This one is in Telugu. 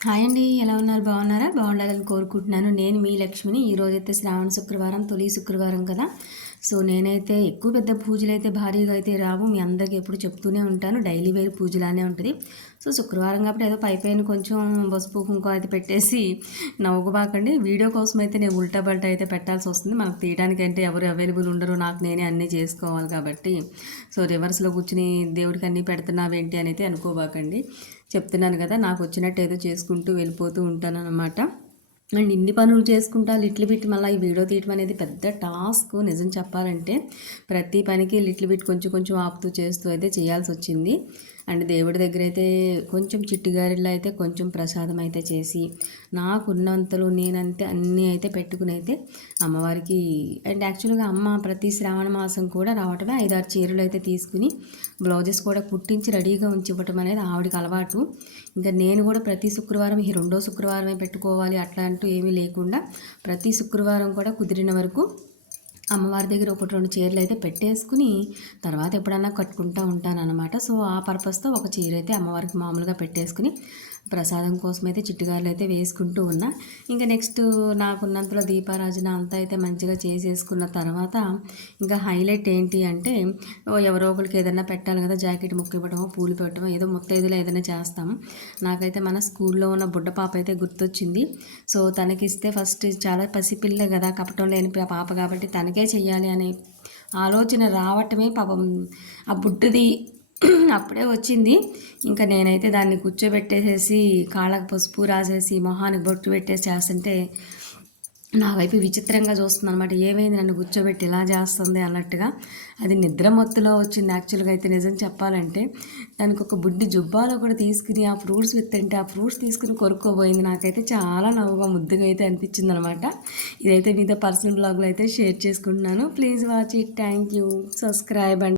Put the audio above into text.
హాయ్ అండి. ఎలా ఉన్నారు? బాగున్నారా? బాగుండాలని కోరుకుంటున్నాను. నేను మీ లక్ష్మిని. ఈరోజైతే శ్రావణ శుక్రవారం, తొలి శుక్రవారం కదా! సో, నేనైతే ఎక్కువ పెద్ద పూజలైతే భారీగా అయితే రావు. మీ అందరికీ ఎప్పుడు చెప్తూనే ఉంటాను. డైలీ వేర్ పూజలానే ఉంటది. సో, శుక్రవారం కాబట్టి ఏదో పైపైన కొంచెం పసుపు, కుంకుమ అయితే పెట్టేసి నవ్వుకోబాకండి. వీడియో కోసం అయితే నేను ఉల్టా పల్టా అయితే పెట్టాల్సొస్తుంది. మనకు తీయడానికంటే ఎవరు అవైలబుల్ ఉండరు. నాకు నేనే అన్నీ చేసుకోవాలి కాబట్టి. సో, రివర్స్‌లో కూర్చొని దేవుడికి అన్నీ పెడుతున్నావేంటి అని అయితే అనుకోబాకండి. చెప్తున్నాను కదా! నాకు వచ్చినట్టు ఏదో చేసుకుంటూ వెళ్ళిపోతూ ఉంటాననమాట. అండ్ ఇన్ని పనులు చేసుకుంటా లిటిల్ బిట్ మళ్ళీ ఈ వీడియో తీయడం అనేది పెద్ద టాస్క్ నిజం చెప్పాలంటే. ప్రతి పనికి లిటిల్ బిట్ కొంచెం కొంచెం ఆపుతూ చేస్తూ అయితే చేయాల్సి వచ్చింది. అండ్ దేవుడి దగ్గర అయితే కొంచెం చిట్టుగారిలో అయితే కొంచెం ప్రసాదం అయితే చేసి నాకున్నంతలో నేనంతే అన్నీ అయితే పెట్టుకుని అయితే అమ్మవారికి. అండ్ యాక్చువల్గా అమ్మ ప్రతి శ్రావణ మాసం కూడా రావటమే 5-6 చీరలు అయితే తీసుకుని బ్లౌజెస్ కూడా కుట్టించి రెడీగా ఉంచి ఇవ్వటం అనేది ఆవిడకి అలవాటు. ఇంకా నేను కూడా ప్రతి శుక్రవారం ఈ రెండో శుక్రవారమే పెట్టుకోవాలి అట్లా అంటూ ఏమీ లేకుండా ప్రతి శుక్రవారం కూడా కుదిరిన వరకు అమ్మవారి దగ్గర 1-2 చీరలు అయితే పెట్టేసుకుని తర్వాత ఎప్పుడన్నా కట్టుకుంటూ ఉంటానన్నమాట. సో, ఆ పర్పస్‌తో ఒక చీర అయితే అమ్మవారికి మామూలుగా పెట్టేసుకుని ప్రసాదం కోసం అయితే చిట్టుగారెలు అయితే వేసుకుంటూ ఉన్నా. ఇంకా నెక్స్ట్ నాకున్నంతలో దీపారాజన అంతా అయితే మంచిగా చేసేసుకున్న తర్వాత ఇంకా హైలైట్ ఏంటి అంటే ఎవరో ఒకరికి ఏదైనా పెట్టాలి కదా! జాకెట్ ముక్క ఇవ్వడమో, పూలు పెట్టడమో ఏదో ముత్తైదులో ఏదైనా చేస్తాము. నాకైతే మన స్కూల్లో ఉన్న బుడ్డ పాప అయితే గుర్తొచ్చింది. సో, తనకిస్తే ఫస్ట్ చాలా పసిపిల్ల కదా! కపటం లేని పాప కాబట్టి తనకే చెయ్యాలి అనే ఆలోచన రావటమే పాపం ఆ బుడ్డది అప్పుడే వచ్చింది. ఇంకా నేనైతే దాన్ని కూర్చోబెట్టేసేసి కాళ్ళకి పసుపు రాసేసి మొహానికి బొట్టు పెట్టేసి చేస్తుంటే నా వైపు విచిత్రంగా చూస్తుందనమాట. ఏమైంది నన్ను కూర్చోబెట్టి ఇలా చేస్తుంది అన్నట్టుగా. అది నిద్ర మత్తులో వచ్చింది యాక్చువల్గా అయితే నిజం చెప్పాలంటే. దానికి ఒక బుడ్డి జుబ్బాలో కూడా తీసుకుని ఆ ఫ్రూట్స్ విత్తంటే ఆ ఫ్రూట్స్ తీసుకుని కొరుక్కోబోయింది. నాకైతే చాలా నవ్వుగా ముద్దుగా అయితే అనిపించింది అనమాట. ఇదైతే మీతో పర్సనల్ బ్లాగ్లో అయితే షేర్ చేసుకుంటున్నాను. Please watch it. Thank you. Subscribe and